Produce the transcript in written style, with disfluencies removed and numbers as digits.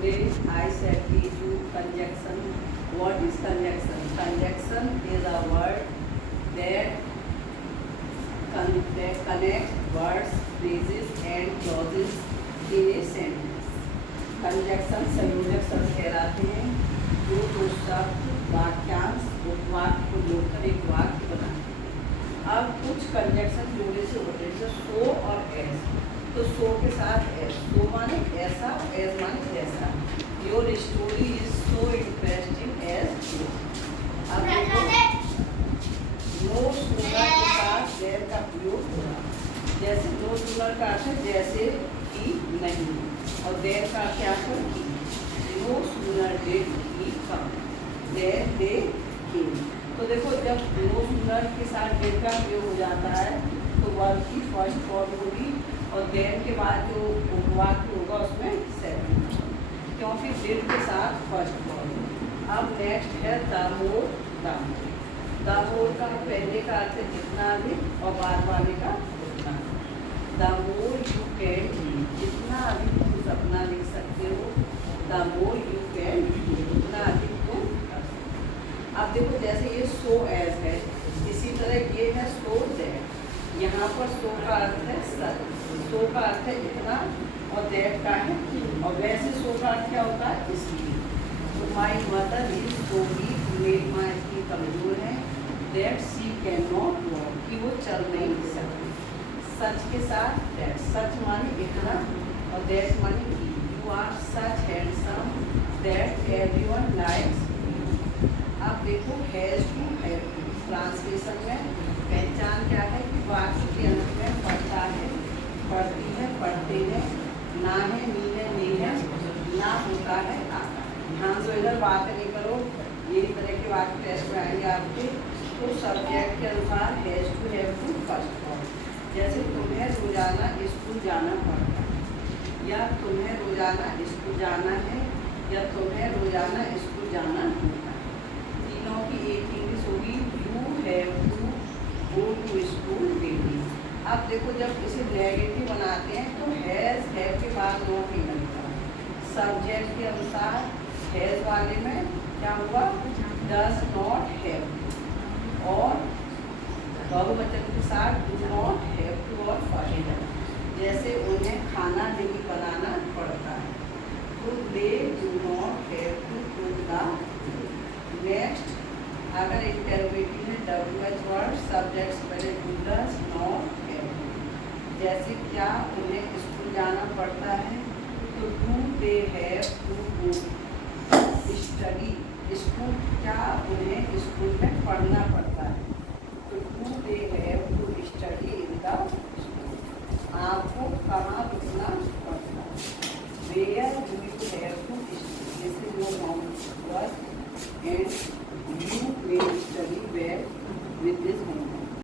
Today I shall teach you conjunction. What is conjunction? Conjunction is a word that connect words, phrases and clauses in a sentence. Conjunction संयोजक शब्द कहलाते हैं जो दो शब्द वाक्यांश उपवाक्य को जोड़कर एक वाक्य बनाते हैं। अब कुछ कंजक्शन जोड़े से होते हैं जैसे सो और एस। तो सो के साथ एस, सो माने ऐसा, एस माने ऐसा। Your story is so interesting as you. अब देखो नो सूनर के साथ देयर का प्रयोग होगा। जैसे नो सूनर का अर्थ है जैसे कि नहीं, और देर का क्या कर की। नो सूनर डिड ही कम, देर दे केम। तो देखो जब नो सूनर के साथ डिड का प्रयोग हो जाता है तो वर्ब की फर्स्ट फॉर्म होगी और देर के बाद जो वाक्य होगा उसमें सेकंड, क्योंकि डिड के साथ फर्स्ट फॉर्म। अब नेक्स्ट है द मोर। द मोर का पहले का अर्थ है जितना अधिक और बाद वाले का उतना। द मोर यू कैन, जितना अधिक तुम सपना लिख सकते हो, द मोर यू कैन, उतना अधिक तुम कर सकते हो। अब देखो जैसे ये सो एज है, इसी तरह ये है सो दैट। यहाँ पर सो का अर्थ है सच, सो का अर्थ है इतना और दैट का है, और वैसे सो का अर्थ क्या होता है इसलिए। तो my mother is so weak, मेरी माँ इतनी कमजोर है, that she can not walk, कि वो चल नहीं सकती। सच के साथ दैट, सच माने इतना और दैट माने की। You are such handsome that everyone likes you. अब देखो has to have to, translation में पहचान क्या है कि वाक्य के अंत में पढ़ता है, पढ़ती है, पढ़ते हैं, ना है, नी है, नहीं है, ना होता है, आता है। ध्यान से इधर बात नहीं करो, यही तरह के वाक्य टेस्ट में आएंगे आपके। तो सब्जेक्ट के अनुसार has to have to first form. जैसे तुम्हें रोजाना स्कूल जाना पड़ता है, या तुम्हें रोजाना स्कूल जाना है, या तुम्हें रोजाना स्कूल जाना होता है। तीनों की एक इंग्लिश होगी you have to go to school daily. अब देखो जब इसे नेगेटिव बनाते हैं तो हैज, हैव के बाद नॉट ही लगता है। सब्जेक्ट के अनुसार हैज वाले में क्या होगा, डज नॉट हैव, और बहुवचन के साथ डू नॉट हैव टू और फर्स्ट। जैसे उन्हें खाना नहीं बनाना पड़ता है तो they do not have to cook the food. Next अगर इंटरोगेटिव है WH वर्ड, सब्जेक्ट से पहले do, does not have to. जैसे क्या उन्हें स्कूल जाना पड़ता है तो do they have to go study school, क्या उन्हें स्कूल में पढ़ना पड़ता है तो do they have to study in the school. आपको कहाँ रुकना पड़ता है, where do you have to study. जैसे no homework and you will study where with this homework.